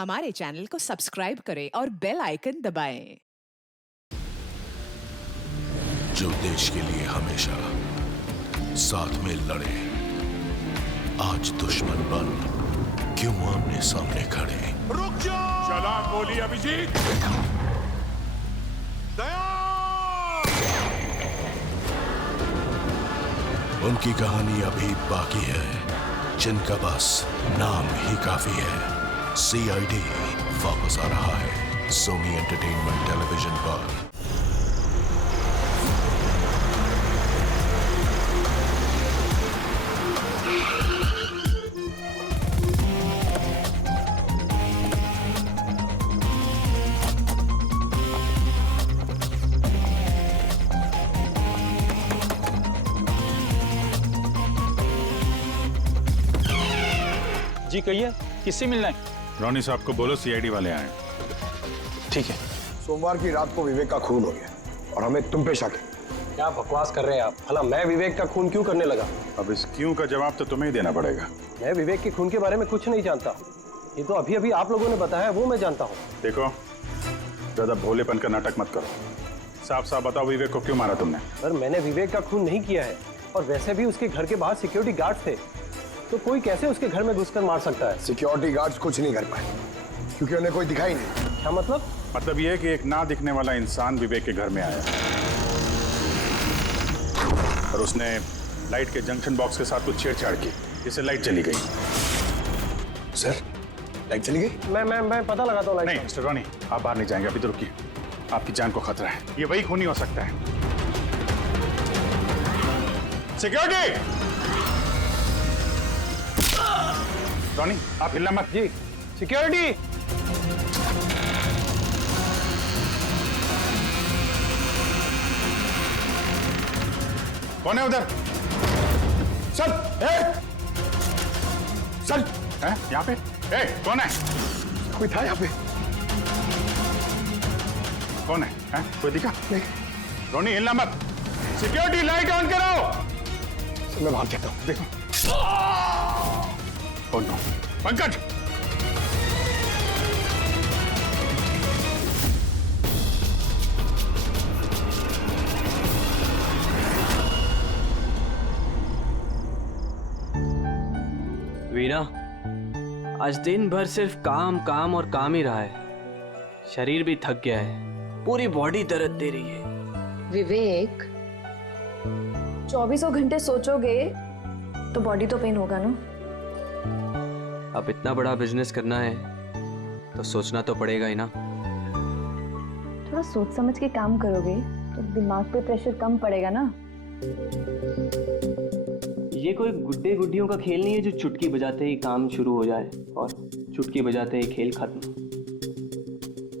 हमारे चैनल को सब्सक्राइब करें और बेल आइकन दबाएं। जो देश के लिए हमेशा साथ में लड़े, आज दुश्मन बन क्यों आमने सामने खड़े। रुक जाओ! चला गोली अभिजीत! दया! उनकी कहानी अभी बाकी है, जिनका बस नाम ही काफी है। CID वापस आ रहा है सोनी एंटरटेनमेंट टेलीविजन पर। जी कहिए, किससे मिलना है? रोनी साहब को बोलो CID वाले आए। ठीक है। सोमवार की रात को विवेक का खून हो गया और हमें तुम पे शक है। क्या बकवास कर रहे हैं आप? भला मैं विवेक का खून क्यों करने लगा? अब इस क्यों का जवाब तो तुम्हें ही देना पड़ेगा। मैं विवेक के खून के बारे में कुछ नहीं जानता। ये तो अभी अभी आप लोगों ने बताया, वो मैं जानता हूँ। देखो, ज्यादा भोलेपन का नाटक मत करो। साफ साफ बताओ, विवेक को क्यों मारा तुमने? सर, मैंने विवेक का खून नहीं किया है, और वैसे भी उसके घर के बाहर सिक्योरिटी गार्ड थे, तो कोई कैसे उसके घर में घुसकर मार सकता है? सिक्योरिटी गार्ड्स कुछ नहीं कर पाए क्योंकि उन्हें कोई दिखाई नहीं। क्या मतलब? मतलब ये कि एक ना दिखने वाला इंसान विवेक के घर में आया और उसने लाइट के जंक्शन बॉक्स के साथ कुछ छेड़छाड़ की, जिससे लाइट चली गई। सर, लाइट चली गई? मैं पता लगाता हूँ। नहीं मिस्टर रॉनी, आप बाहर नहीं जाएंगे, अभी तो रुकिए। आपकी जान को खतरा है, ये वही खूनी हो सकता है। सिक्योरिटी! रॉनी, आप हिलना मत। जी, सिक्योरिटी! कौन है उधर? चल! चल! हैं? यहाँ पे? कौन है? कोई था यहाँ पे? कौन है? हैं? कोई दिखा? नहीं। रॉनी, हिलना मत। सिक्योरिटी, लाइट ऑन करो। सर, मैं भाग जाता हूँ। देखो। Oh no. पंकज! वीना, आज दिन भर सिर्फ काम काम और काम ही रहा है। शरीर भी थक गया है, पूरी बॉडी दर्द दे रही है। विवेक, 24 घंटे सोचोगे तो बॉडी तो पेन होगा ना। अब इतना बड़ा बिजनेस करना है तो सोचना तो पड़ेगा ही ना। थोड़ा सोच समझ के काम करोगे तो दिमाग पे प्रेशर कम पड़ेगा ना। ये कोई गुड्डे गुड्डियों का खेल नहीं है जो चुटकी बजाते ही काम शुरू हो जाए और चुटकी बजाते ही खेल खत्म।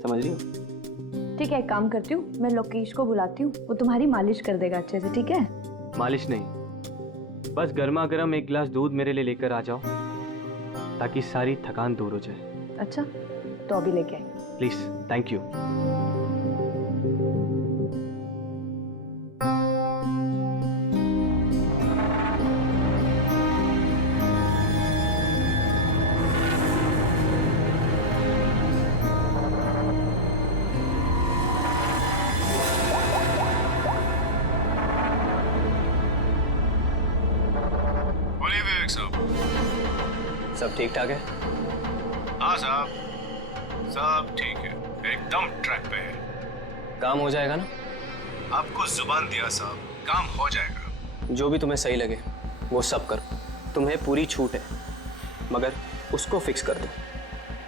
समझ रही हो? ठीक है, एक काम करती हूँ, मैं लोकेश को बुलाती हूँ, वो तुम्हारी मालिश कर देगा अच्छे से। ठीक है? मालिश नहीं, बस गर्मा गर्म एक गिलास दूध मेरे लिए लेकर आ जाओ ताकि सारी थकान दूर हो जाए। अच्छा, तो अभी लेके आई। Please, thank you. बोलिए विवेक साहब। सब ठीक ठाक है? हाँ साहब, सब ठीक है, एकदम ट्रैक पे है। काम हो जाएगा ना? आपको जुबान दिया साहब, काम हो जाएगा। जो भी तुम्हें सही लगे वो सब करो, तुम्हें पूरी छूट है, मगर उसको फिक्स कर दो।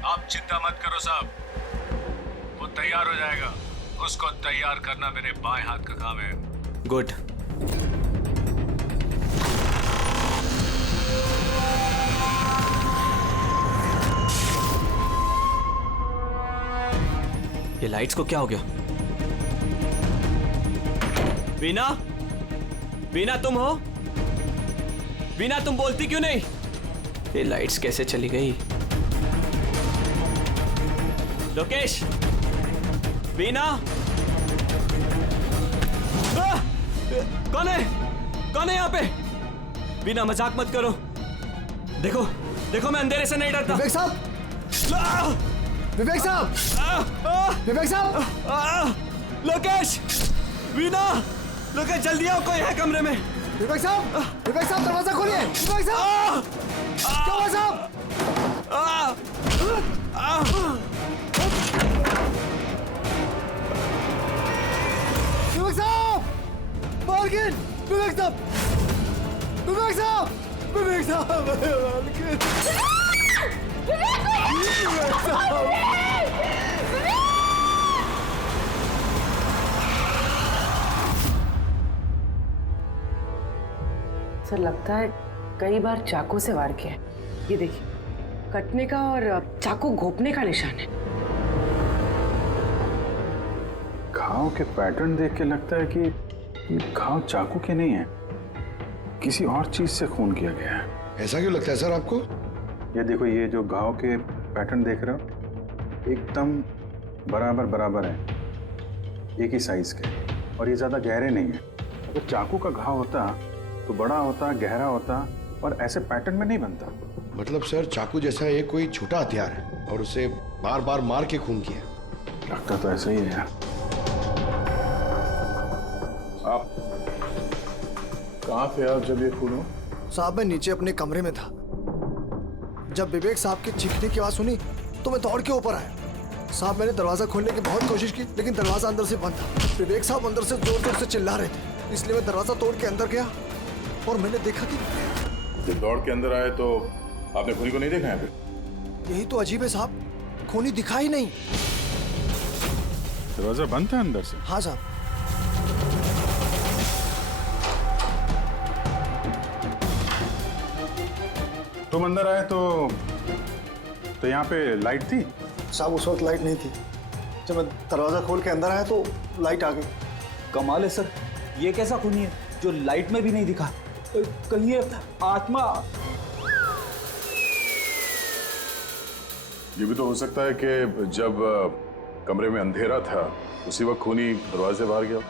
आप चिंता मत करो साहब, वो तैयार हो जाएगा। उसको तैयार करना मेरे बाएं हाथ का काम है। गुड। ये लाइट्स को क्या हो गया? वीना, वीना तुम हो? वीना, तुम बोलती क्यों नहीं? ये लाइट्स कैसे चली गई? लोकेश, वीना, कौन है? कौन है यहाँ पे? वीना, मजाक मत करो। देखो देखो, मैं अंधेरे से नहीं डरता। विवेक साहब! विवेक साहब, विवेक साहब, लोकेश, वीना, लोकेश जल्दी आओ, कोई है कमरे में। विवेक साहब, दरवाजा खोलिए। विवेक साहब, क्या हुआ साहब? विवेक साहब, मालकिन, विवेक साहब, विवेक साहब, विवेक साहब, मालकिन, विवेक साहब। सर लगता है कई बार चाकू से वार किया है। ये देखिए, कटने का और चाकू घोंपने का निशान है। घाव के पैटर्न देख के लगता है कि ये घाव चाकू के नहीं है, किसी और चीज से खून किया गया है। ऐसा क्यों लगता है सर आपको? ये देखो, ये जो घाव के पैटर्न देख रहे हो एकदम बराबर बराबर है, एक ही साइज के, और ये ज्यादा गहरे नहीं है। अगर चाकू का घाव होता तो बड़ा होता, गहरा होता, और ऐसे पैटर्न में नहीं बनता। मतलब सर चाकू जैसा एक कोई छोटा हथियार है और उसे बार बार मार के खून किया। लगता तो ऐसा ही है यार। आप कहाँ थे आप जब ये खून हो? साहब मैं नीचे अपने कमरे में था। जब विवेक साहब की चीखने की आवाज सुनी तो मैं दौड़ के ऊपर आया। साहब मैंने दरवाजा खोलने की बहुत कोशिश की, लेकिन दरवाजा अंदर से बंद था। विवेक साहब अंदर से जोर जोर से चिल्ला रहे थे, इसलिए मैं दरवाजा तोड़ के अंदर गया और मैंने देखा कि जब दौड़ के अंदर आए तो आपने खूनी को नहीं देखा यहाँ पे? यही तो अजीब है साहब, खूनी दिखा ही नहीं। दरवाजा बंद था अंदर से? हाँ साहब। तुम अंदर आए तो यहाँ पे लाइट थी? साहब उस वक्त लाइट नहीं थी। जब मैं दरवाजा खोल के अंदर आया तो लाइट आ गई। कमाल है सर, ये कैसा खूनी है जो लाइट में भी नहीं दिखा? कहीं ये आत्मा। ये भी तो हो सकता है कि जब कमरे में अंधेरा था उसी वक्त खूनी दरवाजे से बाहर गया।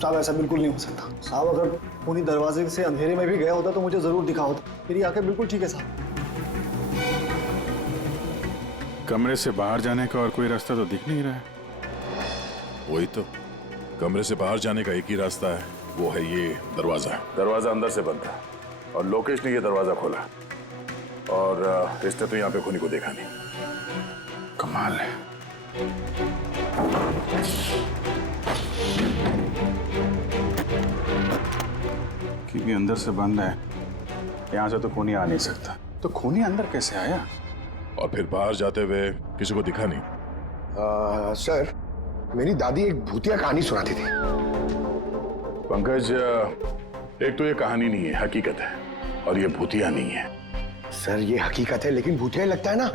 साहब ऐसा बिल्कुल नहीं हो सकता। साहब अगर खूनी दरवाजे से अंधेरे में भी गया होता तो मुझे जरूर दिखा होता। मेरी आंखें बिल्कुल ठीक है साहब। कमरे से बाहर जाने का और कोई रास्ता तो दिख नहीं रहा है। वही तो, कमरे से बाहर जाने का एक ही रास्ता है, वो है ये दरवाजा। दरवाजा अंदर से बंद था और लोकेश ने ये दरवाजा खोला, और इसने तो यहाँ पे खूनी को देखा नहीं। कमाल है। कि भी अंदर से बंद है, यहाँ से तो खूनी आ नहीं सकता। तो खूनी अंदर कैसे आया? और फिर बाहर जाते हुए किसी को दिखा नहीं? सर मेरी दादी एक भूतिया कहानी सुनाती थी। पंकज, एक तो ये कहानी नहीं है, हकीकत है, और ये भूतिया नहीं है। सर ये हकीकत है, लेकिन भूतिया लगता है ना।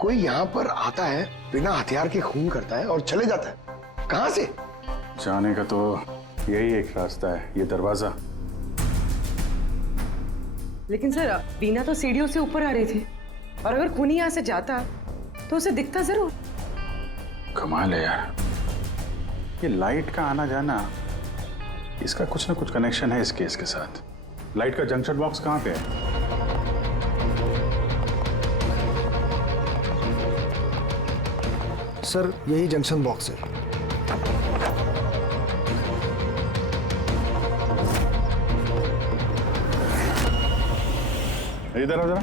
कोई यहाँ पर आता है, बिना हथियार के खून करता है और चले जाता है। कहाँ से? जाने का तो यही एक रास्ता है, ये दरवाजा। लेकिन सर वीना तो सीढ़ियों से ऊपर आ रही थी, और अगर खूनी यहाँ से जाता तो उसे दिखता जरूर। कमाल है यार, ये लाइट का आना जाना, इसका कुछ ना कुछ कनेक्शन है इस केस के साथ। लाइट का जंक्शन बॉक्स कहाँ पे है? सर यही जंक्शन बॉक्स है। इधर आ जरा।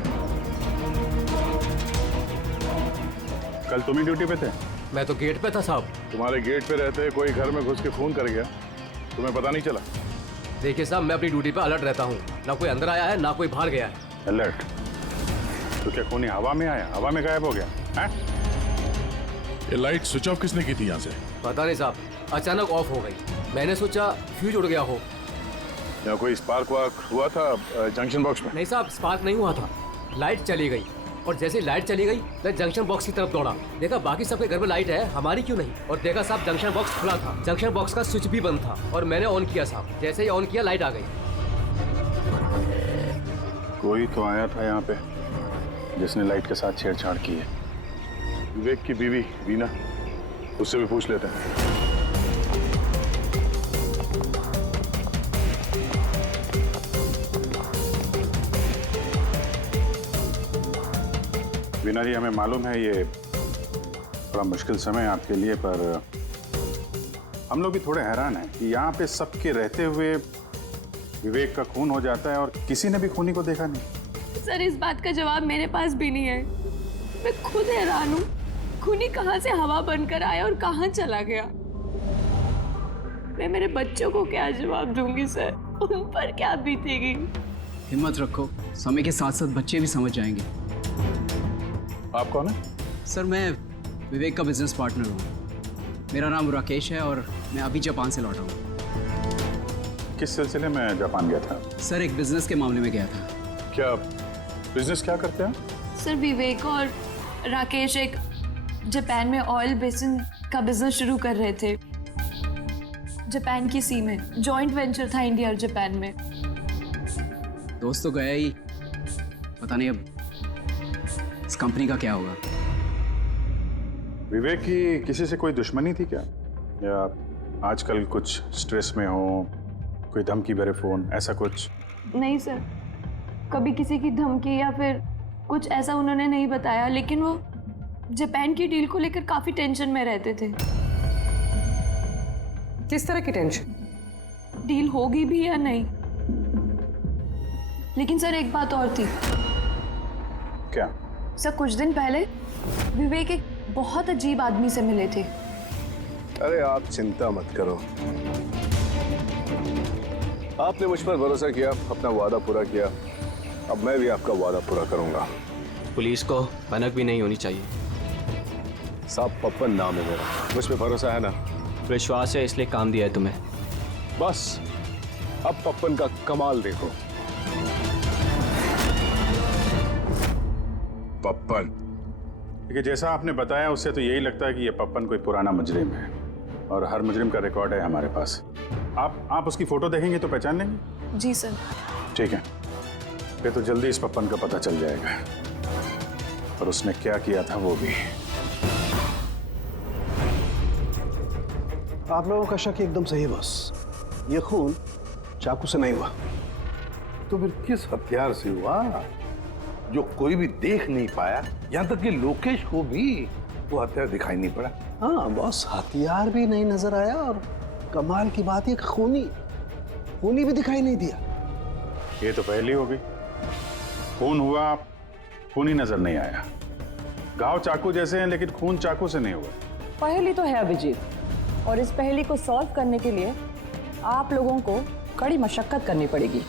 कल तुम ही ड्यूटी पे थे? मैं तो गेट पे था साहब। तुम्हारे गेट पे रहते कोई घर में घुस के खून कर गया, तुम्हें पता नहीं चला? देखिए साहब, मैं अपनी ड्यूटी पे अलर्ट रहता हूँ। ना कोई अंदर आया है, ना कोई बाहर गया है। अलर्ट? तो क्या खूनी हवा में आया, हवा में गायब हो गया है? ये लाइट स्विच ऑफ किसने की थी यहाँ से? पता नहीं साहब, अचानक ऑफ हो गई। मैंने सोचा फ्यूज उड़ गया हो। यहाँ कोई स्पार्क वार्क हुआ था जंक्शन बॉक्स में? नहीं साहब, स्पार्क नहीं हुआ था। लाइट चली गई, और जैसे ही लाइट चली गई मैं जंक्शन बॉक्स की तरफ दौड़ा। देखा बाकी सबके घर में लाइट है, हमारी क्यों नहीं? और देखा साहब जंक्शन बॉक्स खुला था, जंक्शन बॉक्स का स्विच भी बंद था, और मैंने ऑन किया साहब। जैसे ही ऑन किया लाइट आ गई। कोई तो आया था यहाँ पे जिसने लाइट के साथ छेड़छाड़ की है। विवेक की बीवी वीना, उससे भी पूछ लेते हैं। वीना जी, हमें मालूम है ये थोड़ा मुश्किल समय है आपके लिए, पर हम लोग भी थोड़े हैरान हैं कि यहाँ पे सबके रहते हुए विवेक का खून हो जाता है और किसी ने भी खूनी को देखा नहीं। सर इस बात का जवाब मेरे पास भी नहीं है। मैं खुद हैरान हूँ, खूनी कहाँ से हवा बनकर आया और कहाँ चला गया। मैं मेरे बच्चों को क्या जवाब दूंगी सर, उन पर क्या बीतेगी। हिम्मत रखो, समय के साथ साथ बच्चे भी समझ जाएंगे। आप कौन है? सर मैं विवेक का बिजनेस पार्टनर हूँ। मेरा नाम राकेश है और मैं अभी जापान से लौटा हूँ। किस सिलसिले में जापान गया था? सर एक बिजनेस के मामले में गया था। क्या बिजनेस क्या करते हैं? सर विवेक और राकेश एक जापान में ऑयल बेसिन का बिजनेस शुरू कर रहे थे। जापान की सी में जॉइंट वेंचर था इंडिया और जापान में। दोस्त तो गया ही, पता नहीं अब इस कंपनी का क्या होगा। विवेक की किसी से कोई दुश्मनी थी क्या, या आजकल कुछ स्ट्रेस में हो, कोई धमकी भरे फोन, ऐसा कुछ? नहीं सर, कभी किसी की धमकी या फिर कुछ ऐसा उन्होंने नहीं बताया, लेकिन वो जापान की डील को लेकर काफी टेंशन में रहते थे। किस तरह की टेंशन? डील होगी भी या नहीं। लेकिन सर एक बात और थी। क्या? सर कुछ दिन पहले विवेक एक बहुत अजीब आदमी से मिले थे। अरे आप चिंता मत करो, आपने मुझ पर भरोसा किया, अपना वादा पूरा किया, अब मैं भी आपका वादा पूरा करूंगा। पुलिस को भनक भी नहीं होनी चाहिए। साहब पप्पन नाम है मेरा, मुझ पे भरोसा है ना? विश्वास है इसलिए काम दिया है तुम्हें। बस अब पप्पन का कमाल देखो। पप्पन, देखिए जैसा आपने बताया उससे तो यही लगता है कि ये पप्पन कोई पुराना मुजरिम है और हर मुजरिम का रिकॉर्ड है हमारे पास। आप उसकी फोटो देखेंगे तो पहचान लेंगे? जी सर। ठीक है, फिर तो जल्दी इस पप्पन का पता चल जाएगा और उसने क्या किया था वो भी। आप लोगों का शक एकदम सही बॉस, ये खून चाकू से नहीं हुआ। तो फिर किस हथियार से हुआ जो कोई भी देख नहीं पाया, यहाँ तक कि लोकेश को भी वो हथियार दिखाई नहीं पड़ा? हाँ बॉस, हथियार भी नहीं नजर आया और कमाल की बात है खूनी भी दिखाई नहीं दिया। ये तो पहली हो गई, खून हुआ, खूनी नजर नहीं आया। घाव चाकू जैसे हैं लेकिन खून चाकू से नहीं हुआ। पहेली तो है अभिजीत, और इस पहेली को सॉल्व करने के लिए आप लोगों को कड़ी मशक्कत करनी पड़ेगी।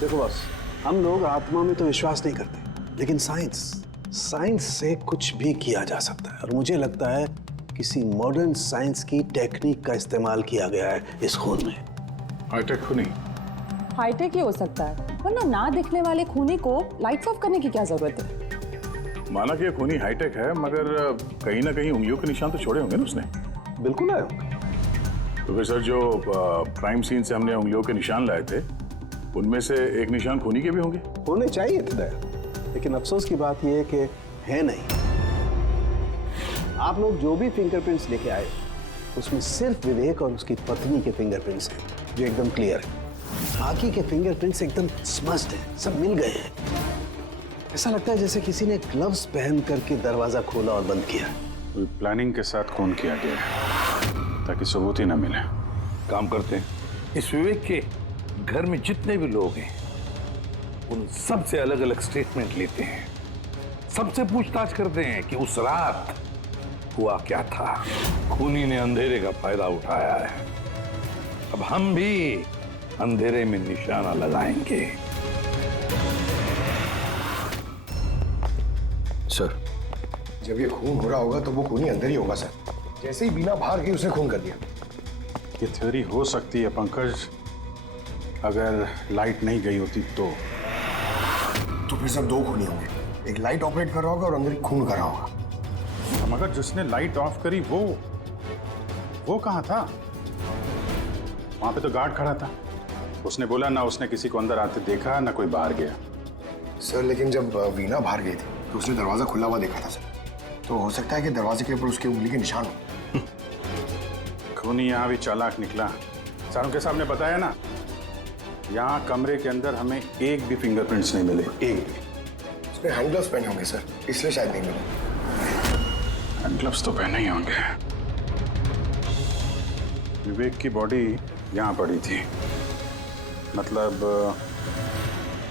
देखो बॉस, हम लोग आत्मा में तो विश्वास नहीं करते, लेकिन साइंस से कुछ भी किया जा सकता है और मुझे लगता है किसी मॉडर्न साइंस की टेक्निक का इस्तेमाल किया गया है इस खून में। हाईटेक खूनी? हाईटेक ही हो सकता है, वरना ना दिखने वाले खूनी को लाइट्स ऑफ करने की क्या जरूरत है? माना कि ये खूनी हाईटेक है, मगर कहीं ना कहीं उंगलियों के निशान तो छोड़े होंगे ना उसने? बिल्कुल आए होंगे। तो फिर सर जो क्राइम सीन से हमने उंगलियों के निशान लाए थे उनमें से एक निशान खूनी के भी होंगे? होने चाहिए थे दया, लेकिन अफसोस की बात यह है कि है नहीं। आप लोग जो भी फिंगरप्रिंट्स लेके आए उसमें सिर्फ विवेक और उसकी पत्नी के फिंगरप्रिंट्स हैं जो एकदम क्लियर है। बाकी के फिंगरप्रिंट्स एकदम स्मज्ड हैं, सब मिल गए हैं। ऐसा लगता है जैसे किसी ने ग्लव्स पहन करके दरवाजा खोला और बंद किया। कोई प्लानिंग के साथ खून किया गया है ताकि सबूत ही ना मिले। काम करते हैं, इस विवेक के घर में जितने भी लोग हैं उन सब से अलग अलग स्टेटमेंट लेते हैं, सबसे पूछताछ करते हैं कि उस रात हुआ क्या था। खूनी ने अंधेरे का फायदा उठाया है, अब हम भी अंधेरे में निशाना लगाएंगे। सर, जब ये खून हो रहा होगा तो वो खूनी अंदर ही होगा सर। जैसे ही बीना बाहर गई उसने खून कर दिया। ये थ्योरी हो सकती है पंकज, अगर लाइट नहीं गई होती तो फिर सब दो खूनी होंगे, एक लाइट ऑपरेट कर रहा होगा और अंदर खून कर रहा होगा। मगर जिसने लाइट ऑफ करी वो कहाँ था? वहां पे तो गार्ड खड़ा था, उसने बोला ना उसने किसी को अंदर आते देखा ना कोई बाहर गया। सर लेकिन जब वीना बाहर गई थी तो उसने दरवाजा खुला हुआ देखा था सर, तो हो सकता है कि दरवाजे के ऊपर उसकी उंगली के निशान हो। खूनी यहाँ भी चालाक निकला। सारों के सामने बताया ना, यहाँ कमरे के अंदर हमें एक भी फिंगरप्रिंट्स नहीं मिले, एक भी। उसने हैंड ग्लव्स पहने होंगे सर, इसलिए शायद नहीं मिले। हैंड ग्लव्स तो पहने ही होंगे। विवेक की बॉडी यहाँ पड़ी थी, मतलब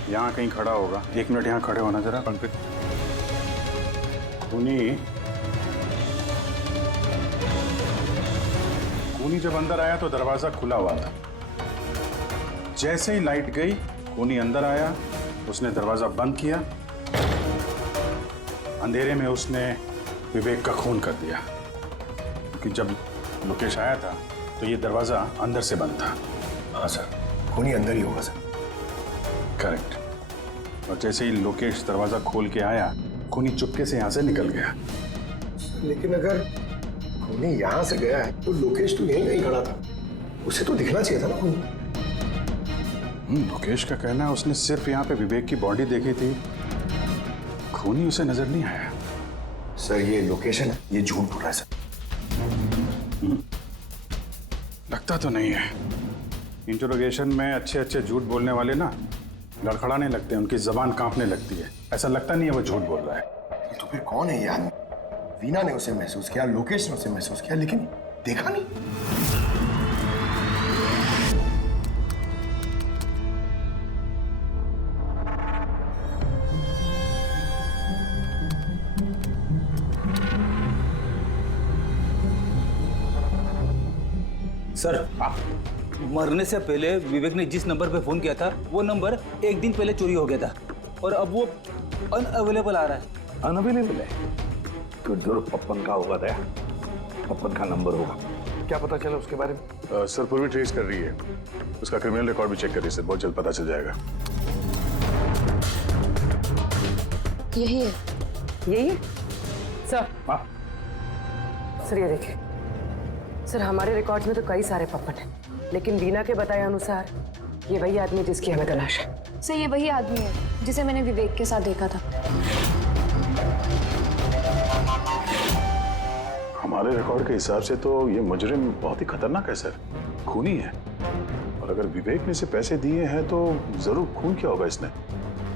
यहाँ कहीं खड़ा होगा। 1 मिनट यहाँ खड़े होना जरा पंकज। खूनी जब अंदर आया तो दरवाजा खुला हुआ था। जैसे ही लाइट गई, खूनी अंदर आया, उसने दरवाजा बंद किया। अंधेरे में उसने विवेक का खून कर दिया, क्योंकि जब लोकेश आया था तो ये दरवाजा अंदर से बंद था। हाँ सर, खूनी अंदर ही होगा सर। करेक्ट। और जैसे ही लोकेश दरवाजा खोल के आया, खूनी चुपके से यहाँ से निकल गया। लेकिन अगर खूनी यहाँ से गया है तो लोकेश तो यहीं कहीं खड़ा था, उसे तो दिखना चाहिए था ना खूनी। लोकेश का कहना है उसने सिर्फ यहाँ पे विवेक की बॉडी देखी थी, खूनी उसे नजर नहीं आया। सर ये लोकेशन है, ये झूठ बोल रहा है सर। लगता तो नहीं है। इंटरोगेशन में अच्छे अच्छे झूठ बोलने वाले ना लड़खड़ाने लगते हैं, उनकी जबान कांपने लगती है। ऐसा लगता नहीं है वो झूठ बोल रहा है। तो फिर कौन है ये आदमी? वीना ने उसे महसूस किया, लोकेश ने उसे महसूस किया, लेकिन देखा नहीं। सर, मरने से पहले विवेक ने जिस नंबर पे फोन किया था वो नंबर 1 दिन पहले चोरी हो गया था और अब वो अनअवेलेबल आ रहा है। अनअवेलेबल है तो जरूर पप्पन का होगा। दया, पप्पन का नंबर होगा। क्या पता चला उसके बारे में? सर पूरी ट्रेस कर रही है, उसका क्रिमिनल रिकॉर्ड भी चेक करिए सर, बहुत जल्द पता चल जाएगा। यही है, यही है सर। हाँ सर ये देखिए सर, हमारे रिकॉर्ड्स में तो कई सारे पप्पन हैं, लेकिन वीना के बताए अनुसार ये वही आदमी जिसकी हमें तलाश है। सर ये वही आदमी है जिसे मैंने विवेक के साथ देखा था। हमारे रिकॉर्ड के हिसाब से तो ये मुजरिम बहुत ही खतरनाक है सर, खूनी है। और अगर विवेक ने इसे पैसे दिए हैं तो जरूर खून किया होगा इसने।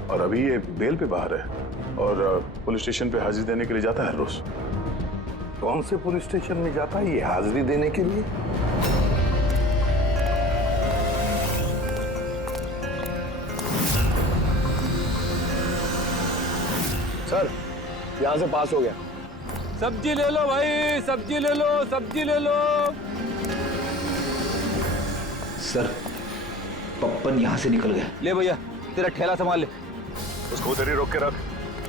और अभी ये बेल पे बाहर है और पुलिस स्टेशन पे हाजिरी देने के लिए जाता है रोज। कौन से पुलिस स्टेशन में जाता है ये हाजिरी देने के लिए? सर यहाँ से पास हो गया। सब्जी ले लो भाई, सब्जी ले लो, सब्जी ले लो। सर पप्पन यहाँ से निकल गया। ले भैया तेरा ठेला संभाल ले। उसको उधर ही रोक के रख,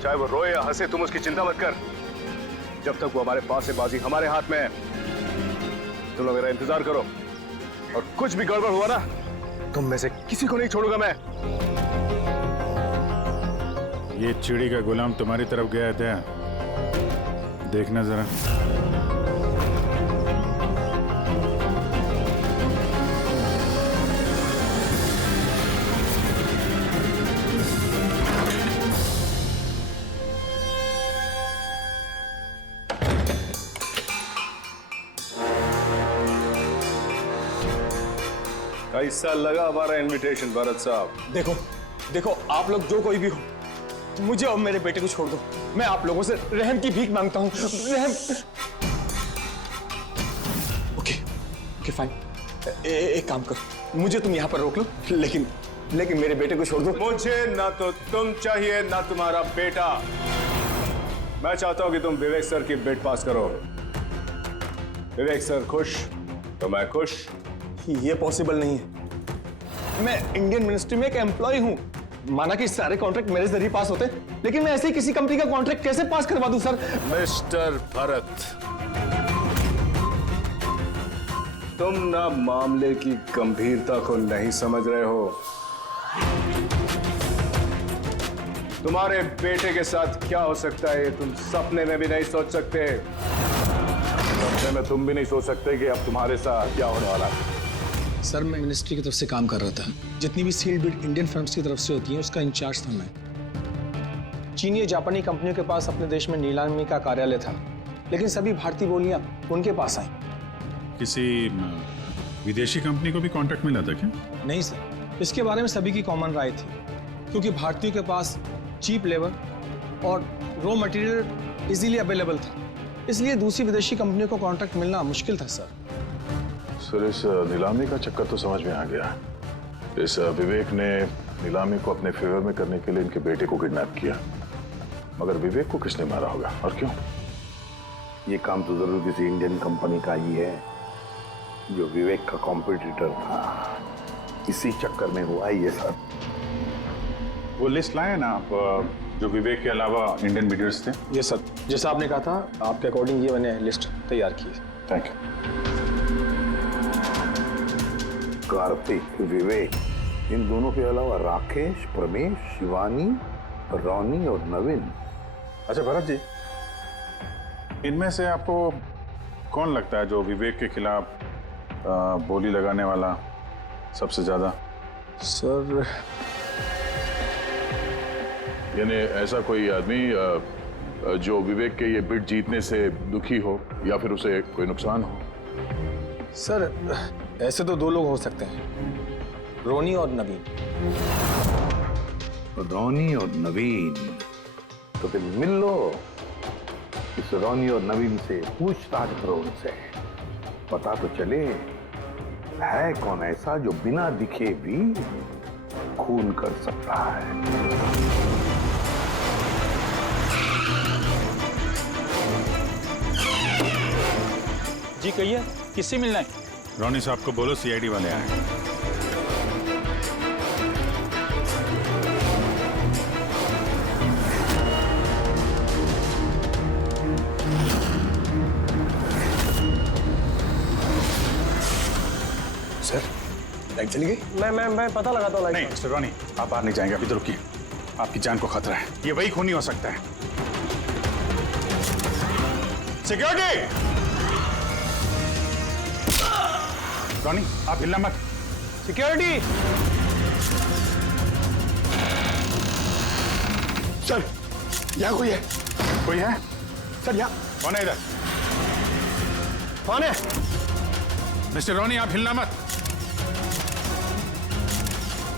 चाहे वो रोए या हंसे, तुम उसकी चिंता मत कर। जब तक वो हमारे पास है, बाजी हमारे हाथ में है। तुम लोग मेरा इंतजार करो, और कुछ भी गड़बड़ हुआ ना, तुम में से किसी को नहीं छोड़ूंगा मैं। ये चिड़ी का गुलाम तुम्हारी तरफ गया था, देखना जरा। कैसा लगा हमारा इनविटेशन भरत साहब? देखो देखो, आप लोग जो कोई भी हो, मुझे और मेरे बेटे को छोड़ दो। मैं आप लोगों से रहम की भीख मांगता हूँ। रहम। Okay fine. एक काम करो, मुझे तुम यहाँ पर रोक लो, लेकिन मेरे बेटे को छोड़ दो। मुझे ना तो तुम चाहिए ना तुम्हारा बेटा। मैं चाहता हूं कि तुम विवेक सर की बिड पास करो। विवेक सर खुश तो मैं खुश। ये पॉसिबल नहीं है। मैं इंडियन मिनिस्ट्री में एक एम्प्लॉय हूँ। माना कि सारे कॉन्ट्रैक्ट मेरे जरिए पास होते, लेकिन मैं ऐसे ही किसी कंपनी का कॉन्ट्रैक्ट कैसे पास करवा दूं सर? मिस्टर भरत, तुम ना मामले की गंभीरता को नहीं समझ रहे हो। तुम्हारे बेटे के साथ क्या हो सकता है, तुम सपने में भी नहीं सोच सकते। सपने में तुम भी नहीं सोच सकते कि अब तुम्हारे साथ क्या होने वाला है। सर मैं मिनिस्ट्री की तरफ से काम कर रहा था। जितनी भी सील बिड इंडियन फर्म्स की तरफ से होती हैं उसका इंचार्ज था मैं। चीनी या जापानी कंपनियों के पास अपने देश में नीलामी का कार्यालय था, लेकिन सभी भारतीय बोलियां उनके पास आई। किसी विदेशी कंपनी को भी कॉन्ट्रैक्ट मिला था क्या? नहीं सर, इसके बारे में सभी की कॉमन राय थी, क्योंकि भारतीयों के पास चीप लेबर और रॉ मटेरियल इजीली अवेलेबल था। इसलिए दूसरी विदेशी कंपनियों को कॉन्ट्रैक्ट मिलना मुश्किल था सर। सर इस नीलामी का चक्कर तो समझ में आ गया। इस विवेक ने नीलामी को अपने फेवर में करने के लिए इनके बेटे को किडनैप किया, मगर विवेक को किसने मारा होगा और क्यों? ये काम तो जरूर किसी इंडियन कंपनी का ही है जो विवेक का कॉम्पिटिटर था। इसी चक्कर में हुआ ये सर। वो लिस्ट लाए ना आप, जो विवेक के अलावा इंडियन मीडियर्स थे? ये सर, जैसा आपने कहा था आपके अकॉर्डिंग ये मैंने लिस्ट तैयार की। Thank you. कार्तिक, विवेक, इन दोनों के अलावा राकेश, प्रमेश, शिवानी, रोनी और नवीन। अच्छा भरत जी, इनमें से आपको कौन लगता है जो विवेक के खिलाफ बोली लगाने वाला सबसे ज्यादा? सर यानी ऐसा कोई आदमी जो विवेक के ये बिड जीतने से दुखी हो या फिर उसे कोई नुकसान हो? सर ऐसे तो दो लोग हो सकते हैं, रोनी और नवीन। रोनी और नवीन, तो फिर मिल लो इस रोनी और नवीन से, पूछताछ करो उनसे, पता तो चले है कौन ऐसा जो बिना दिखे भी खून कर सकता है। जी कहिए, किससे मिलना है? रोनी साहब को बोलो सीआईडी वाले आए। सर लाइट चली गई? मैं पता लगाता हूँ। नहीं मिस्टर रोनी, आप बाहर नहीं जाएंगे, अभी तो रुकिए। आपकी जान को खतरा है, ये वही खूनी हो सकता है। सिक्योरिटी! रोनी आप हिलना मत। सिक्योरिटी! सर यहाँ कोई है? कोई है? सर यहाँ कौन है इधर? कौन है? मिस्टर रोनी आप हिलना मत।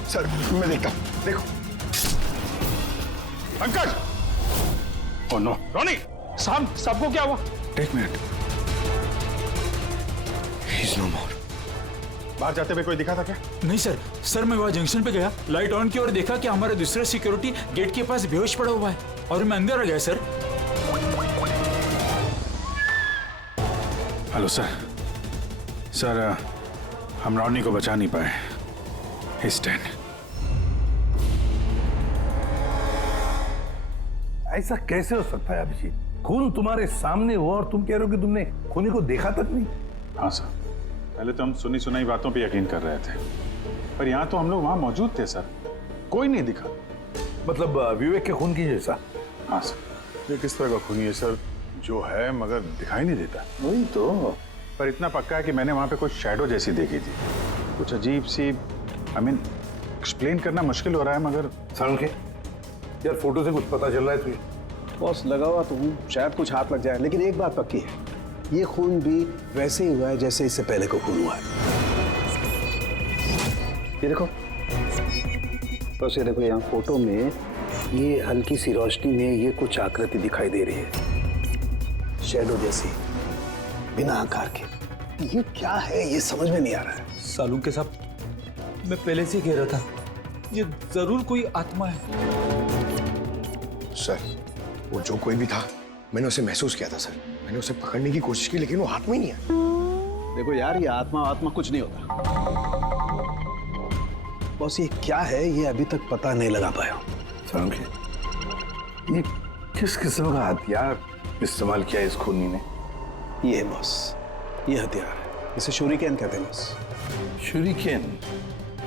सर मैं देखता हूँ, देखो। पंकज! ओह नो, रोनी! साहब, सबको क्या हुआ? एक मिनट। He's no more. बाहर जाते हुए कोई दिखा था क्या? नहीं सर, सर मैं वहाँ जंक्शन पे गया, लाइट ऑन की और देखा कि हमारा दूसरा सिक्योरिटी गेट के पास बेहोश पड़ा हुआ है और मैं अंदर आ गया सर। Hello sir. सर हम रोनी को बचा नहीं पाए। He's dead. ऐसा कैसे हो सकता है अभिजीत? खून तुम्हारे सामने हो और तुम कह रहे हो कि तुमने खूनी को देखा तक नहीं? हाँ सर, पहले तो हम सुनी सुनाई बातों पे यकीन कर रहे थे, पर यहाँ तो हम लोग वहाँ मौजूद थे सर, कोई नहीं दिखा। मतलब विवेक के खून की जैसा? हाँ सर। ये किस तरह का खूनी है सर जो है मगर दिखाई नहीं देता? वही तो। पर इतना पक्का है कि मैंने वहाँ पे कुछ शैडो जैसी देखी थी, कुछ अजीब सी। आई मीन एक्सप्लेन करना मुश्किल हो रहा है मगर। सारुण के यार, फोटो से कुछ पता चल रहा है तुझे? बॉस लगा हुआ तो हूँ, शायद कुछ हाथ लग जाए, लेकिन एक बात पक्की है, ये खून भी वैसे ही हुआ है जैसे इससे पहले को खून हुआ है। ये देखो बस, ये देखो यहाँ फोटो में ये हल्की सी रोशनी में ये कुछ आकृति दिखाई दे रही है, शैडो जैसी, बिना आकार के। ये क्या है ये समझ में नहीं आ रहा है। सालू के साथ मैं पहले से कह रहा था, ये जरूर कोई आत्मा है। सर वो जो कोई भी था, मैंने उसे महसूस किया था सर। मैंने उसे पकड़ने की कोशिश की लेकिन वो हाथ में ही नहीं आया। देखो यार, ये आत्मा कुछ नहीं होता। बॉस ये क्या है ये अभी तक पता नहीं लगा पाया। ये किस किस्म का हथियार इस्तेमाल किया इस खूनी ने? ये है बॉस, ये हथियार है, इसे शूरिकेन कहते हैं बॉस। शूरिकेन?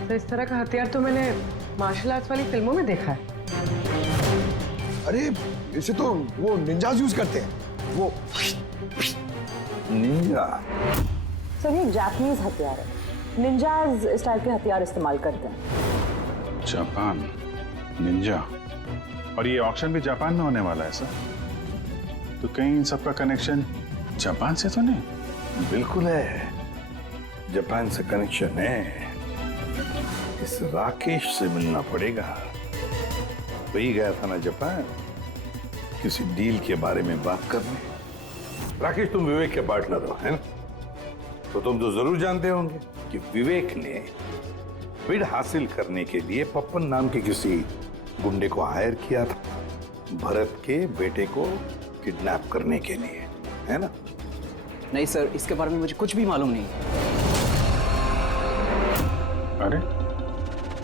तो इस तरह का हथियार तो मैंने मार्शल आर्ट्स वाली फिल्मों में देखा है। अरे इसे तो वो निंजाज यूज करते हैं, वो निंजा। सर ये जापानीज हथियार है, निंजाज स्टाइल के हथियार इस्तेमाल करते हैं। जापान निंजा, और ये ऑक्शन भी जापान में होने वाला है सर, तो कहीं इन सबका कनेक्शन जापान से तो नहीं? बिल्कुल है, जापान से कनेक्शन है। इस राकेश से मिलना पड़ेगा। वही गया था ना जापान, किसी डील के बारे में बात करने। राकेश, तुम विवेक के पार्टनर हो, है ना? तो तुम तो जरूर जानते होंगे कि विवेक ने बिड हासिल करने के लिए पप्पन नाम के किसी गुंडे को हायर किया था, भरत के बेटे को किडनैप करने के लिए, है ना? नहीं सर, इसके बारे में मुझे कुछ भी मालूम नहीं। अरे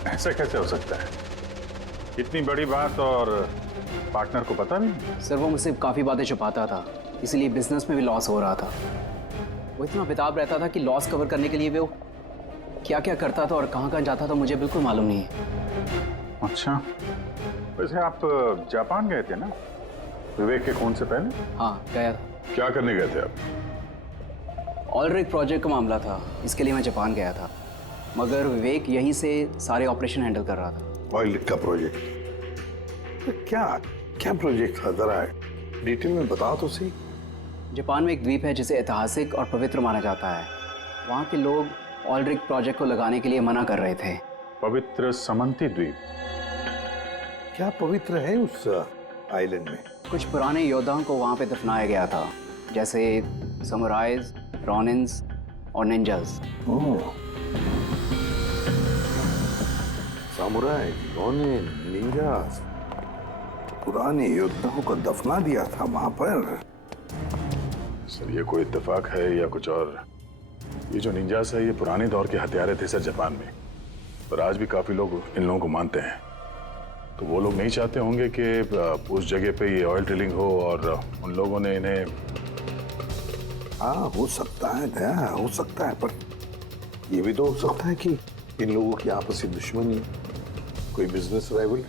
ऐसा कैसे हो सकता है? इतनी बड़ी बात और पार्टनर को पता नहीं? सर वो मुझसे काफ़ी बातें छुपाता था, इसीलिए बिजनेस में भी लॉस हो रहा था। वो इतना बेताब रहता था कि लॉस कवर करने के लिए वो क्या क्या करता था और कहाँ कहाँ जाता था मुझे बिल्कुल मालूम नहीं है। अच्छा, वैसे आप जापान गए थे ना विवेक के खून से पहले? हाँ गया था। क्या करने गए थे आप? ऑलरेडी प्रोजेक्ट का मामला था, इसके लिए मैं जापान गया था, मगर विवेक यहीं से सारे ऑपरेशन हैंडल कर रहा था। ऑयल का प्रोजेक्ट? तो क्या क्या प्रोजेक्ट था, जरा डिटेल में बताओ तो सही। जापान में एक द्वीप है जिसे ऐतिहासिक और पवित्र माना जाता है। वहाँ के लोग ऑलरिक प्रोजेक्ट को लगाने के लिए मना कर रहे थे। पवित्र समंती द्वीप? क्या पवित्र है उस आइलैंड में? कुछ पुराने योद्धाओं को वहाँ पे दफनाया गया था, जैसे समुराइज, रॉनिन्स और निंजास। सामुराई, रॉनिन, निंजास, पुराने योद्धाओं को दफना दिया था वहां पर। सर ये कोई इत्तेफाक है या कुछ और? ये जो निंजास है ये पुराने दौर के हथियारे थे सर जापान में, पर आज भी काफी लोग इन लोगों को मानते हैं। तो वो लोग नहीं चाहते होंगे कि उस जगह पे ये ऑयल ड्रिलिंग हो और उन लोगों ने इन्हें। हाँ हो सकता है दया, हो सकता है, पर ये भी तो हो सकता है कि इन लोगों की आपसी दुश्मनी, कोई बिजनेस राइवल।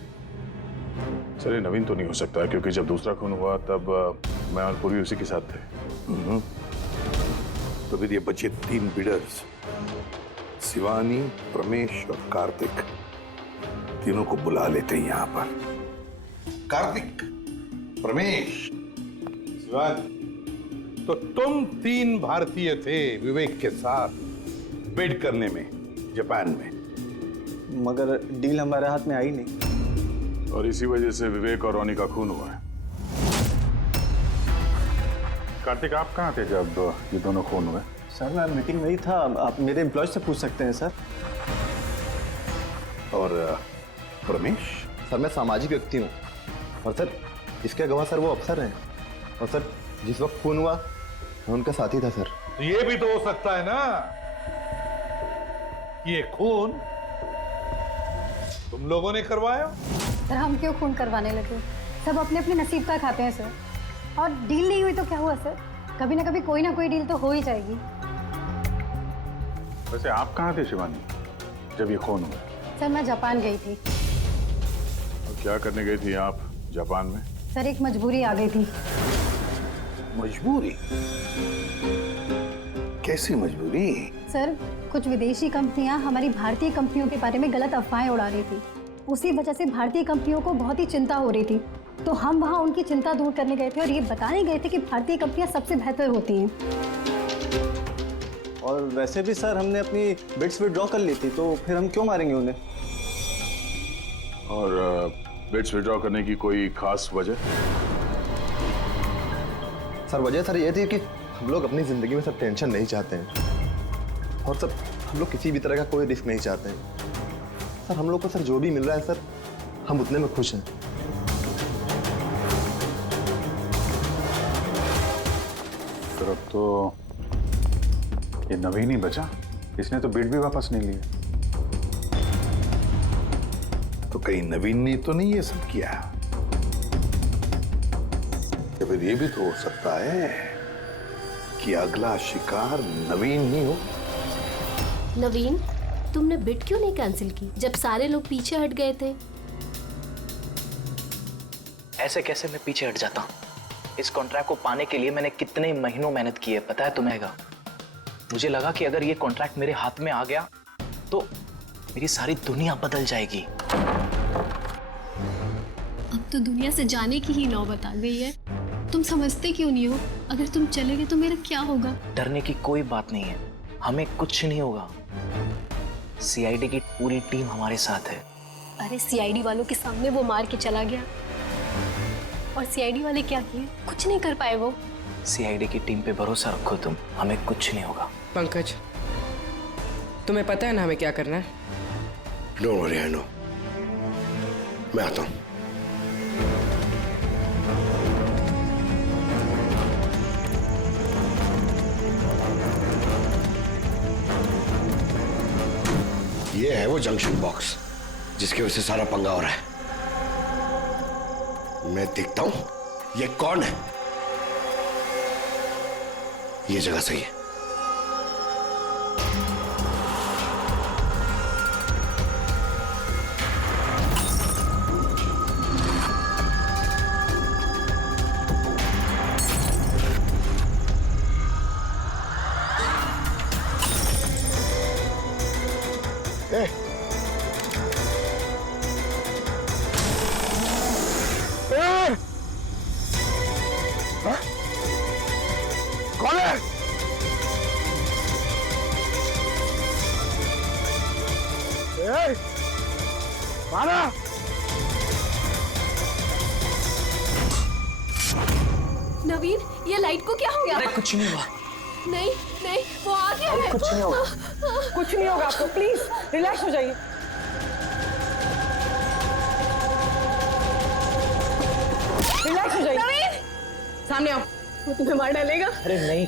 सर ये नवीन तो नहीं हो सकता है, क्योंकि जब दूसरा खून हुआ तब मैं और पूरी उसी के साथ थे। तो फिर ये बचे 3 बिडर्स, शिवानी, प्रमेश और कार्तिक, तीनों को बुला लेते हैं यहाँ पर। कार्तिक, प्रमेश, शिवानी, तो तुम 3 भारतीय थे विवेक के साथ बिड करने में जापान में, मगर डील हमारे हाथ में आई नहीं, और इसी वजह से विवेक और रोनी का खून हुआ है। कार्तिक आप कहाँ थे जब ये दोनों खून हुए? सर मैं मीटिंग में ही था, आप मेरे एम्प्लॉय से पूछ सकते हैं सर। और प्रमेश? सर मैं सामाजिक व्यक्ति हूँ, और सर इसके गवाह सर वो अफसर हैं, और सर जिस वक्त खून हुआ मैं उनका साथी था सर। तो ये भी तो हो सकता है ना कि ये खून तुम लोगों ने करवाया? सर हम क्यों खून करवाने लगे? सब अपने अपने नसीब का खाते हैं सर, और डील नहीं हुई तो क्या हुआ सर? कभी ना कभी कोई ना कोई डील तो हो ही जाएगी। वैसे आप कहाँ थे शिवानी जब ये खून हुआ? सर मैं जापान गई थी। और क्या करने गई थी आप जापान में? सर एक मजबूरी आ गई थी। मजबूरी? कैसी मजबूरी? सर कुछ विदेशी कंपनियां हमारी भारतीय कंपनियों के बारे में गलत अफवाहें उड़ा रही थी, उसी वजह से भारतीय कंपनियों को बहुत ही चिंता हो रही थी। तो हम वहां उनकी चिंता दूर करने गए थे और ये बताने गए थे कि भारतीय कंपनियां सबसे बेहतर होती हैं। और वैसे भी सर हमने अपनी बिड्स विड्रॉ कर ली थी, तो फिर हम क्यों मारेंगे उन्हें? और बिड्स विड्रॉ करने की कोई खास वजह? सर वजह सर ये थी कि हम लोग अपनी जिंदगी में सब टेंशन नहीं चाहते हैं, और सर हम लोग किसी भी तरह का कोई रिस्क नहीं चाहते हैं। सर हम लोग को सर जो भी मिल रहा है सर हम उतने में खुश हैं। सर अब तो ये नवीन ही बचा, इसने तो बिड भी वापस नहीं लिया। तो कहीं नवीन ने तो नहीं ये सब किया? या फिर ये भी तो हो सकता है कि अगला शिकार नवीन ही हो? नवीन, तुमने बिड क्यों नहीं कैंसिल की जब सारे लोग पीछे हट गए थे? ऐसे कैसे मैं पीछे हट जाता? इस कॉन्ट्रैक्ट को पाने के लिए मैंने कितने महीनों मेहनत की है पता है तुम्हें? मुझे लगा कि अगर ये कॉन्ट्रैक्ट मेरे हाथ में आ गया तो मेरी सारी दुनिया बदल जाएगी। अब तो दुनिया से जाने की ही नौबत आ गई है। तुम समझते क्यों नहीं हो? अगर तुम चले गए तो मेरा क्या होगा? डरने की कोई बात नहीं है, हमें कुछ नहीं होगा। सीआईडी की पूरी टीम हमारे साथ है। अरे सीआईडी वालों के सामने वो मार के चला गया, और सीआईडी वाले क्या किए? कुछ नहीं कर पाए वो। सीआईडी की टीम पे भरोसा रखो तुम, हमें कुछ नहीं होगा। पंकज, तुम्हें पता है ना हमें क्या करना है? Don't worry, I know. मैं आता हूं। ये है वो जंक्शन बॉक्स जिसकी वजह से सारा पंगा हो रहा है। मैं देखता हूं ये कौन है। ये जगह सही है। कौन है? मारा। नवीन, ये लाइट को क्या हो गया? अरे कुछ नहीं हुआ। नहीं नहीं, वो आ गया है। कुछ नहीं होगा, कुछ नहीं होगा आपको। प्लीज रिलैक्स हो जाइए। रिलैक्स हो जाइए। नवीन, सामने आओ, वो तुम्हें मार डालेगा। अरे नहीं।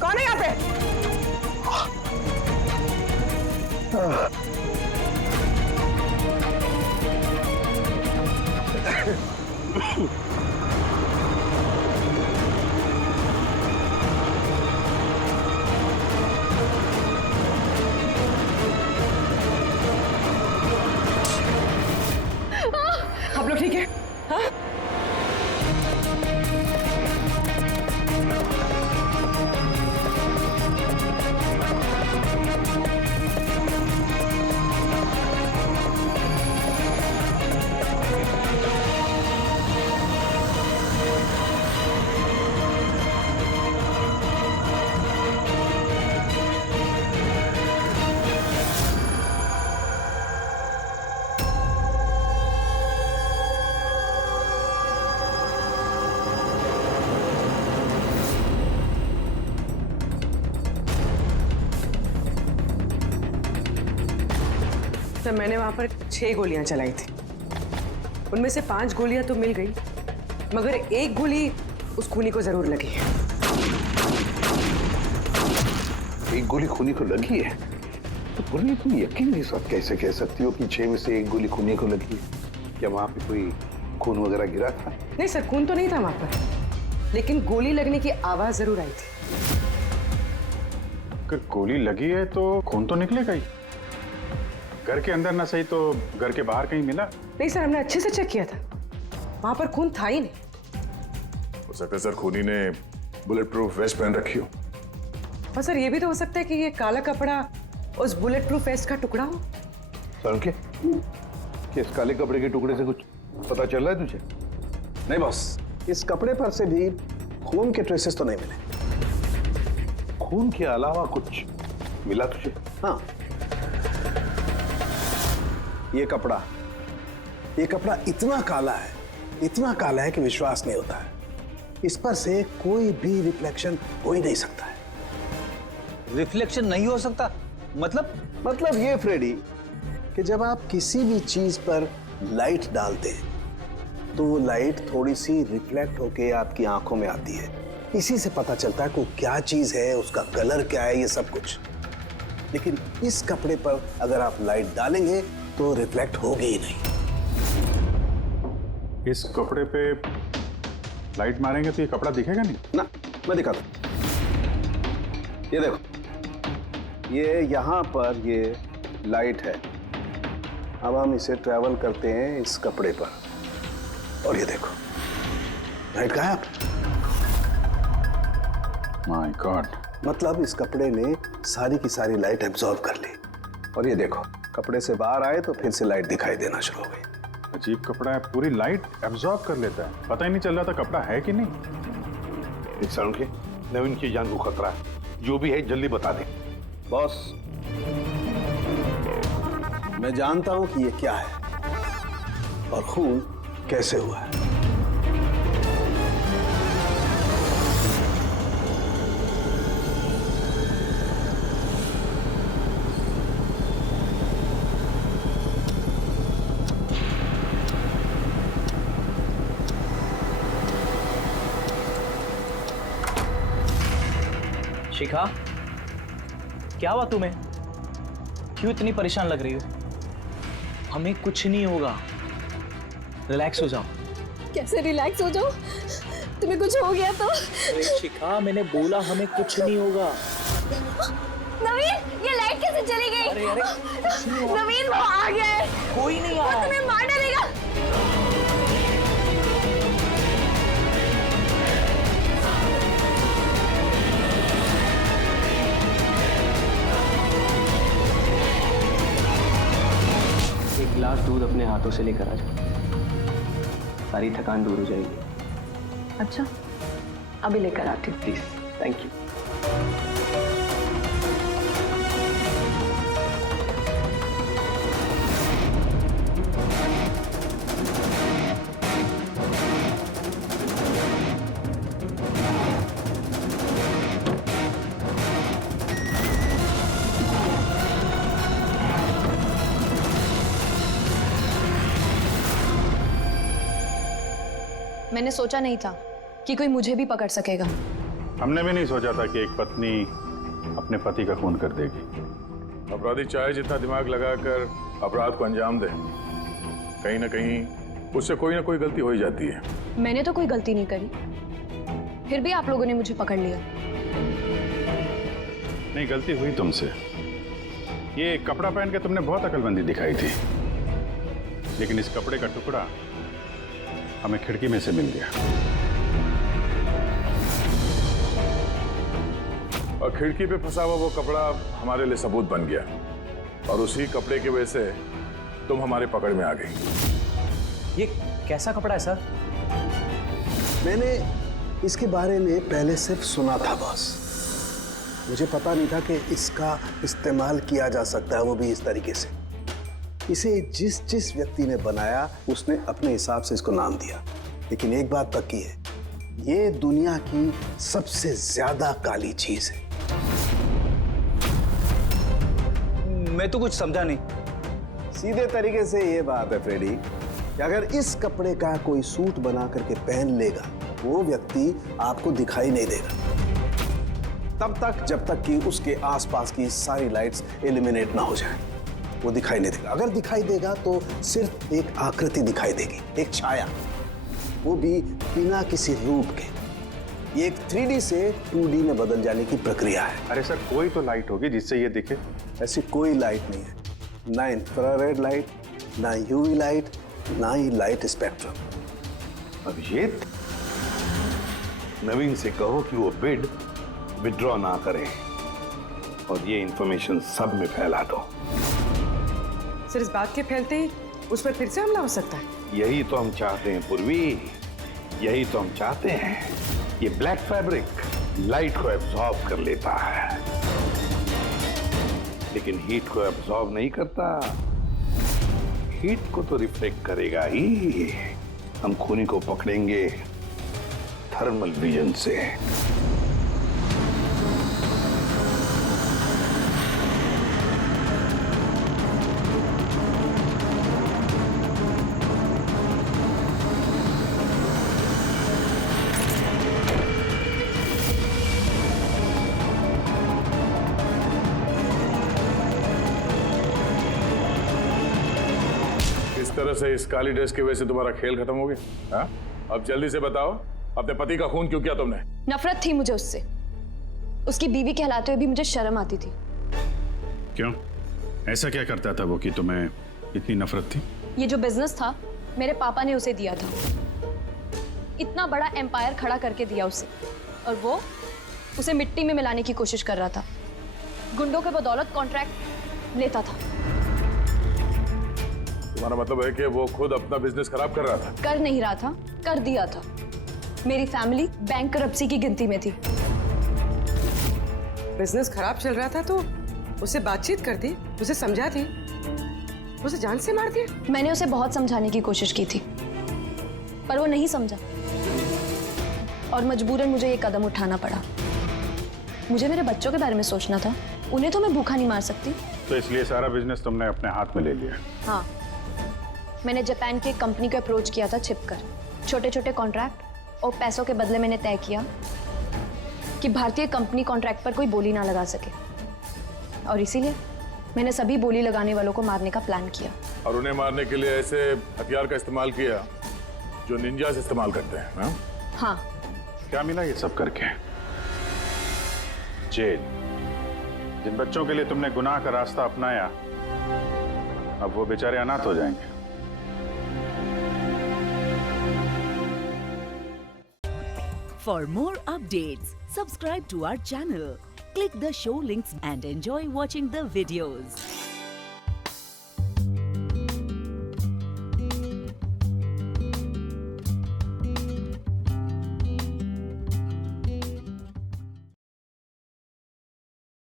कौन है यहाँ पे? आप लोग ठीक है? हाँ? सर, मैंने वहां पर 6 गोलियां चलाई थी। उनमें से 5 गोलियां तो मिल गई, मगर एक गोली उस खूनी को जरूर लगी है। एक गोली खूनी को लगी है? तो बोलिए, तुम यकीन के साथ कैसे कह सकती हो कि 6 में से एक गोली खूनी को लगी है? क्या वहां पे कोई खून वगैरह गिरा था? नहीं सर, खून तो नहीं था वहां पर, लेकिन गोली लगने की आवाज जरूर आई थी। अगर गोली लगी है तो खून तो निकलेगा ही। घर के अंदर ना सही तो घर के बाहर कहीं मिला? नहीं सर, हमने अच्छे से चेक किया था, वहां पर खून था ही नहीं। हो सकता है सर खूनी ने बुलेट प्रूफ वेस्ट पहन रखी हो। और सर, ये भी तो हो सकता है कि ये काला कपड़ा उस बुलेट प्रूफ वेस्ट का टुकड़ा हो। सर के इस काले कपड़े के टुकड़े से कुछ पता चल रहा है तुझे? नहीं बॉस, इस कपड़े पर से भी खून के ट्रेसेस तो नहीं मिले। खून के अलावा कुछ मिला तुझे? हाँ, ये कपड़ा इतना काला है कि विश्वास नहीं होता है। इस पर से कोई भी रिफ्लेक्शन हो ही नहीं सकता है। रिफ्लेक्शन नहीं हो सकता? मतलब ये फ्रेडी कि जब आप किसी भी चीज पर लाइट डालते हैं तो वो लाइट थोड़ी सी रिफ्लेक्ट होके आपकी आंखों में आती है। इसी से पता चलता है कि वो क्या चीज है, उसका कलर क्या है, ये सब कुछ। लेकिन इस कपड़े पर अगर आप लाइट डालेंगे तो रिफ्लेक्ट होगी ही नहीं। इस कपड़े पे लाइट मारेंगे तो ये कपड़ा दिखेगा नहीं ना। मैं दिखाता हूं, ये देखो, ये यहां पर ये लाइट है। अब हम इसे ट्रैवल करते हैं इस कपड़े पर, और ये देखो लाइट गायब। माय गॉड, मतलब इस कपड़े ने सारी की सारी लाइट एब्जॉर्ब कर ली। और ये देखो, कपड़े से बाहर आए तो फिर से लाइट दिखाई देना शुरू हो गई। अजीब कपड़ा है, पूरी लाइट एब्जॉर्ब कर लेता है। पता ही नहीं चल रहा था कपड़ा है कि नहीं। इंसान के नवीन की जान को खतरा है, जो भी है जल्दी बता दे। बॉस, मैं जानता हूं कि ये क्या है और खून कैसे हुआ है। शिखा, क्या हुआ तुम्हें? क्यों इतनी परेशान लग रही हो? हमें कुछ नहीं होगा, रिलैक्स हो जाओ। कैसे रिलैक्स हो जाओ? तुम्हें कुछ हो गया तो? अरे शिखा, मैंने बोला हमें कुछ नहीं होगा। नवीन, ये लाइट कैसे चली गई? अरे अरे, नवीन वो आ गया है। कोई नहीं आ वो रहा है। तुम्हें मार डालेगा। एक गिलास दूध अपने हाथों से लेकर आ जाओ, सारी थकान दूर हो जाएगी। अच्छा, अभी लेकर आती हूँ। Please, thank you. मैंने सोचा नहीं था कि कोई मुझे भी पकड़ सकेगा। हमने भी नहीं सोचा था कि एक पत्नी अपने पति का खून कर देगी। अपराधी चाहे जितना दिमाग लगाकर अपराध को अंजाम दे, कहीं ना कहीं उससे कोई ना कोई गलती हो ही जाती है। मैंने तो कोई गलती नहीं करी, फिर भी आप लोगों ने मुझे पकड़ लिया। नहीं, गलती हुई तुमसे। ये कपड़ा पहन के तुमने बहुत अकलमंदी दिखाई थी, लेकिन इस कपड़े का टुकड़ा हमें खिड़की में से मिल गया। और खिड़की पे फंसा हुआ वो कपड़ा हमारे लिए सबूत बन गया, और उसी कपड़े की वजह से तुम हमारे पकड़ में आ गई। ये कैसा कपड़ा है सर? मैंने इसके बारे में पहले सिर्फ सुना था बॉस। मुझे पता नहीं था कि इसका इस्तेमाल किया जा सकता है, वो भी इस तरीके से। इसे जिस जिस व्यक्ति ने बनाया उसने अपने हिसाब से इसको नाम दिया, लेकिन एक बात पक्की है, ये दुनिया की सबसे ज्यादा काली चीज है। मैं तो कुछ समझा नहीं। सीधे तरीके से ये बात है फ्रेडी कि अगर इस कपड़े का कोई सूट बना करके पहन लेगा, वो व्यक्ति आपको दिखाई नहीं देगा तब तक जब तक कि उसके आसपास की सारी लाइट्स एलिमिनेट ना हो जाए। वो दिखाई नहीं देगा। अगर दिखाई देगा तो सिर्फ एक आकृति दिखाई देगी, एक छाया, वो भी बिना किसी रूप के। ये एक 3D से 2D में बदल जाने की प्रक्रिया है। अरे सर, कोई तो लाइट होगी जिससे ये दिखे। ऐसी कोई लाइट नहीं है, ना इंफ्रारेड लाइट, ना यूवी लाइट, ना ही लाइट स्पेक्ट्रम। अब ये नवीन से कहो कि वो बिड विड्रॉ ना करे और ये इंफॉर्मेशन सब में फैला दो। सर, इस बात के फैलते ही उस पर फिर से हमला हो सकता है। यही तो हम चाहते हैं पूर्वी, यही तो हम चाहते हैं। ये ब्लैक फैब्रिक लाइट को एब्जॉर्ब कर लेता है, लेकिन हीट को एब्जॉर्ब नहीं करता। हीट को तो रिफ्लेक्ट करेगा ही। हम खूनी को पकड़ेंगे थर्मल विजन से। इस तरह से इस काली ड्रेस की वजह से तुम्हारा खेल खत्म हो गया? हाँ? अब जल्दी से बताओ, अपने पति का खून क्यों किया तुमने? नफरत थी मुझे उससे। उसकी बीवी कहलाते हुए भी मुझे शर्म आती थी। क्यों? ऐसा क्या करता था वो कि तुम्हें इतनी नफरत थी? ये जो बिजनेस था मेरे पापा ने उसे दिया था। इतना बड़ा एम्पायर खड़ा करके दिया उसे, और वो उसे मिट्टी में मिलाने की कोशिश कर रहा था। गुंडों के बदौलत कॉन्ट्रैक्ट लेता था। तुम्हारा मतलब है कि वो खुद अपना बिजनेस खराब कर रहा था? कर नहीं रहा था, कर दिया था। मेरी फैमिली बैंकरप्सी की गिनती में थी। बिजनेस खराब चल रहा था तो उससे बातचीत करती, उसे समझाती, उसे जान से मार दिया। मैंने उसे बहुत समझाने की कोशिश की थी, पर वो नहीं समझा, और मजबूरन मुझे ये कदम उठाना पड़ा। मुझे मेरे बच्चों के बारे में सोचना था, उन्हें तो मैं भूखा नहीं मार सकती। तो इसलिए सारा बिजनेस तुमने अपने हाथ में ले लिया? हाँ, मैंने जापान की एक कंपनी को अप्रोच किया था छिपकर। छोटे छोटे कॉन्ट्रैक्ट और पैसों के बदले मैंने तय किया कि भारतीय कंपनी कॉन्ट्रैक्ट पर कोई बोली ना लगा सके, और इसीलिए मैंने सभी बोली लगाने वालों को मारने का प्लान किया। और उन्हें मारने के लिए ऐसे हथियार का इस्तेमाल किया जो निंजास इस्तेमाल करते हैं ना? हाँ। क्या मिला ये सब करके? जेल। जिन बच्चों के लिए तुमने गुनाह का रास्ता अपनाया, अब वो बेचारे अनाथ हो जाएंगे। For more updates, subscribe to our channel, click the show links and enjoy watching the videos.